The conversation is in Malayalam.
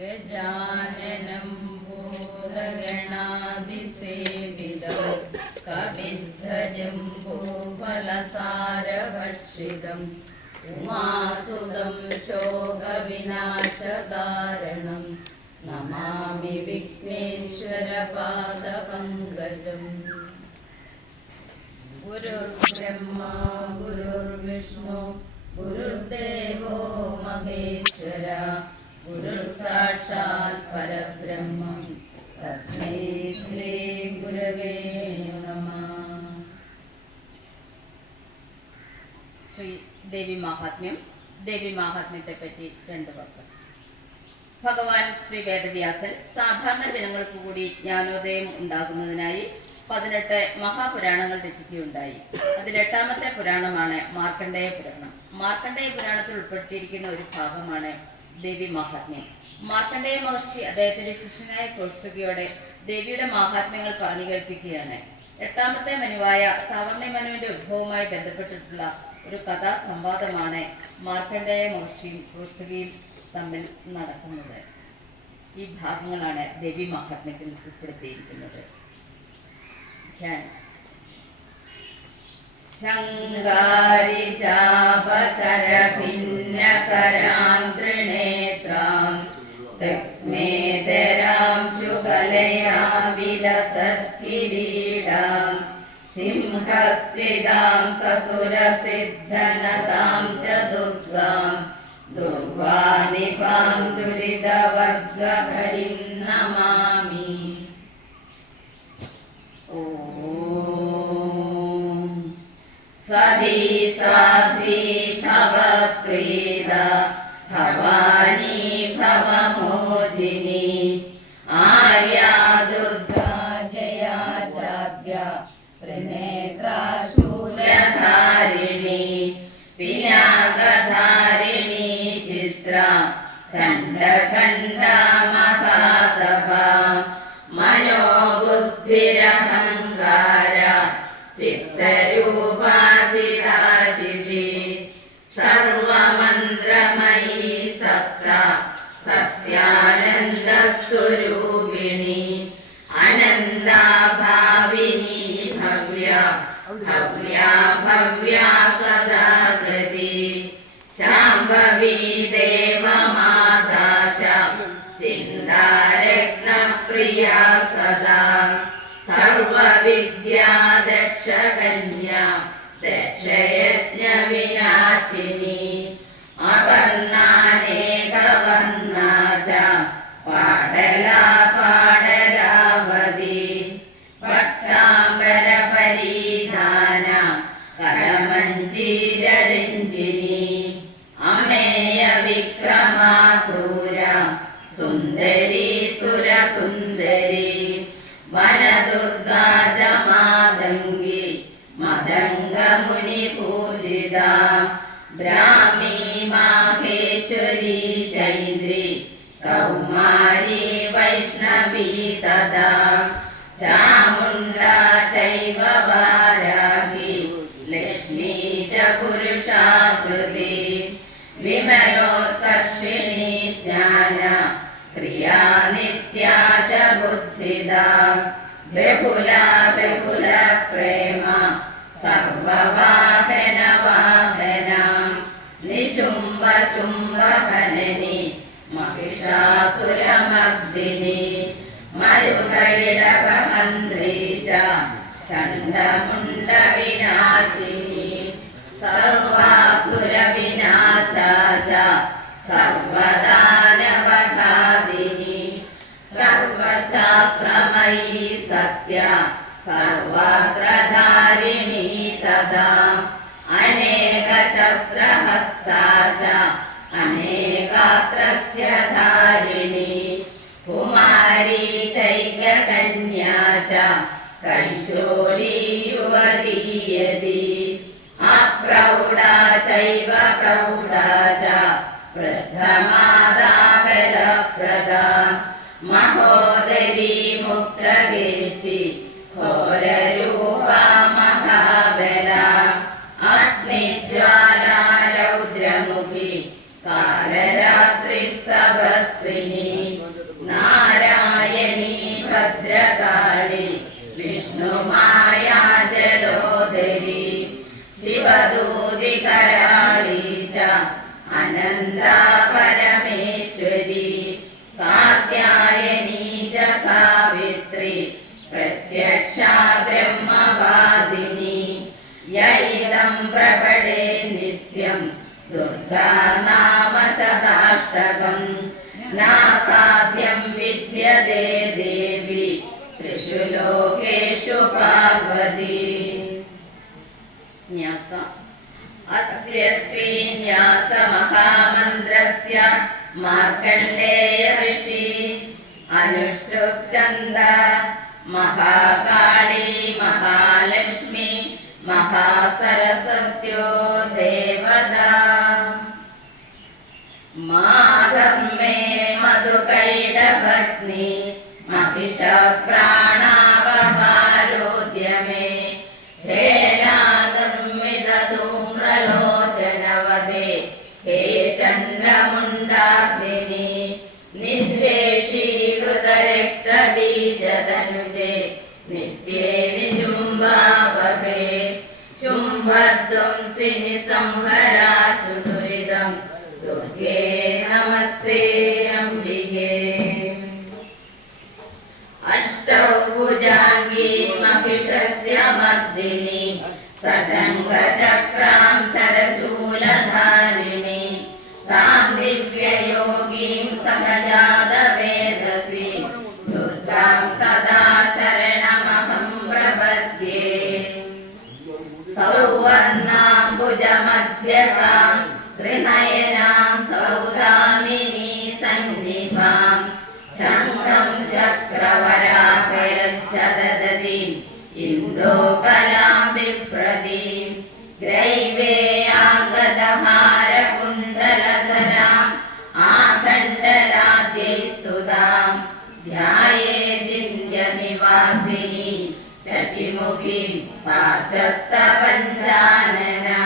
ഗജാനനം ഭൂതഗണാതിസേവിതം കവിദ്ധജംബൂഫലസാരഭക്ഷിതം ഉമാസുതം ശോകവിനാശകാരണം നമാമി വിഘ്നേശ്വരപാദപങ്കജം. ഗുരുർബ്രഹ്മാ ഗുരുർവിഷ്ണു ഗുരുർദേവോ മഹേശ്വര ഗുരുർ സാക്ഷാത് പരബ്രഹ്മം തസ്മൈ ശ്രീ ഗുരവേ നമഃ. ശ്രീ ദേവി മാഹാത്മ്യം. ദേവി മാഹാത്മ്യത്തെ പറ്റി രണ്ടു വാക്ക്. ഭഗവാൻ ശ്രീ വേദവ്യാസൻ സാധാരണ ജനങ്ങൾക്ക് കൂടി ജ്ഞാനോദയം ഉണ്ടാകുന്നതിനായി 18 മഹാപുരാണങ്ങൾ രചിക്കുകയുണ്ടായി. അതിൽ 8ാമത്തെ പുരാണമാണ് മാർക്കണ്ഡേയ പുരാണം. മാർക്കണ്ഡേയ പുരാണത്തിൽ ഉൾപ്പെടുത്തിയിരിക്കുന്ന ഒരു ഭാഗമാണ് ദേവി മാഹാത്മ്യം. മാർക്കണ്ഡേയ മഹർഷി അദ്ദേഹത്തിന്റെ ശിഷ്യനായ കൗഷ്ഠികയോടെ ദേവിയുടെ മാഹാത്മ്യങ്ങൾ പറഞ്ഞു കേൾപ്പിക്കുകയാണ്. 8ാമത്തെ മനുവായ സാവർണ്യ മനുവിന്റെ ഉദ്ഭവവുമായി ബന്ധപ്പെട്ടിട്ടുള്ള ഒരു കഥാസംവാദമാണ് മാർക്കണ്ഡേയ മഹർഷിയും കൗഷ്ഠികയും തമ്മിൽ നടക്കുന്നത്. ഈ ഭാഗങ്ങളാണ് ദേവി മാഹാത്മ്യത്തിൽ ഉൾപ്പെടുത്തിയിരിക്കുന്നത്. ശങ്കാരി ചാപശരഭിന്നകരാം ത്രിനേത്രാം തക്മേതരാം ശുകലയാം വിലസത്കിരീടാം സിംഹസ്ഥിതാം സസുരസിദ്ധനതാം ച ദുർഗാം ദുർവാനിപാം ദുരിതവർഗഹരിം നമാമി. സതി സാധ്വി ഭവപ്രീത ഭവാനി ഭവമോചിനി ആര്യാ ദുർഗാ ജയാ ജാദ്യ ത്രിനേത്രാശൂലധാരിണി പിനാകധാരിണി ചിത്ര ചണ്ഡഖണ്ഡ മഹാതപ മനോബുദ്ധിരഹംകാര ചിത്തരൂപാചിരാചിതി സർവമന്ത്രമയീ സത്ത സത്യാനന്ദസ്വരൂപിണി അനന്താഭാവിനി ഭവ്യ ഭവ്യാ ഭവ്യാ സദാഗതി ശാംഭവീ ദേവമാതാ ച ചിന്താരത്നപ്രിയാ സദാ സർവവിദ്യാദക്ഷകന്യാ ദക്ഷയജ്ഞവിനാശിനി അപർണാനേകവർണാ ച പാടലാ പാടലാവതി പട്ടാംബരപരിധാന കരമഞ്ജീരരഞ്ജിനി അമേയ വിക്രമാ ക്രൂര സുന്ദരി സുരസുന്ദരി വനദുർഗാ ജമാതംഗി മദംഗമുനി പൂജിത ബ്രാഹ്മീ മാഹേശ്വരി ചൈന്ദ്രി കൗമാരി വൈഷ്ണവി തദാ ചാമുണ്ഡാ ചൈവ വാരാഹി ലക്ഷ്മീ ച പുരുഷാകൃതി വിമലോത്കർഷിണീ ജ്ഞാന ക്രിയാ നിത്യാ ച ബുദ്ധിദാ ബഹുല ബഹുല പ്രേമ സർവവാഹന വാഹന നിശുംഭ ശുംഭ ഹനനി മഹിഷാസുരമർദിനി മരുകൈടവഹന്ത്രീ ച ചണ്ഡമുണ്ഡ വിനാശിനി സർവാസുര വിനാശാ ച സർവദാനവഘാതിനി സർവശാസ്ത്രമയീ സത്യ സർവാസ്ത്രധാരിണീ തദാ അനേക ശസ്ത്രഹസ്താ ച അനേകാസ്ത്രസ്യ ധാരിണി കുമാരീ ചൈകകന്യാ ച കൈശോരീ യുവതീയതി അപ്രൗഢാ ചൈവ പ്രൗഢാ ച വൃദ്ധമാതാ ബലപ്രദാ മഹോദരീ മുക്തകേശി ഘോരരൂപാ മഹാബലാ അഗ്നിജ്വാലാ രൗദ്രമുഖി കാലരാത്രിസ്തപസ് पुस्तकम् नासाध्यं विद्यते देवी त्रिषु लोकेषु पार्वती। न्यास अस्य श्रीन्यासमहामन्त्रस्य मार्कण्डेय ऋषि अनुष्टुप् छन्द महाकाली महालक्ष्मी महासरस्वत्यो देवता। माधर्मे मधुकैटभग्नि महिषप्राणावहारोद्यमे हेनादुर्मिदधूम्रलोचनवदे हे चण्डमुण्डाग्निनि निःशेषीकृतरक्तबीजतनुजे नित्ये निशुम्भावहे शुम्भध्वंसिनि संहरासु दुरिदं दुर्गे नमस्ते अम्बिके। अष्टौ भुजाङ्गी महिषस्य मर्दिनि सशङ्खचक्रां शरशूलधारिणि तां दिव्ययोगीं सहजातवेदसी दुर्गां सदा शरणमहं प्रपद्ये। सौवर्णां भुजमध्यगां त्रिनयनां सौदामिनी सन्निभां शङ्खं चक्रवराभयश्च ददतीं इन्दोकलां बिभ्रतीं ग्रैवेयाङ्गदहारकुण्डलधराम् आखण्डलाद्यै स्तुतां ध्यायेदिन्द्यनिवासिनीं शशिमुखीं पार्श्वस्थपञ्चानना।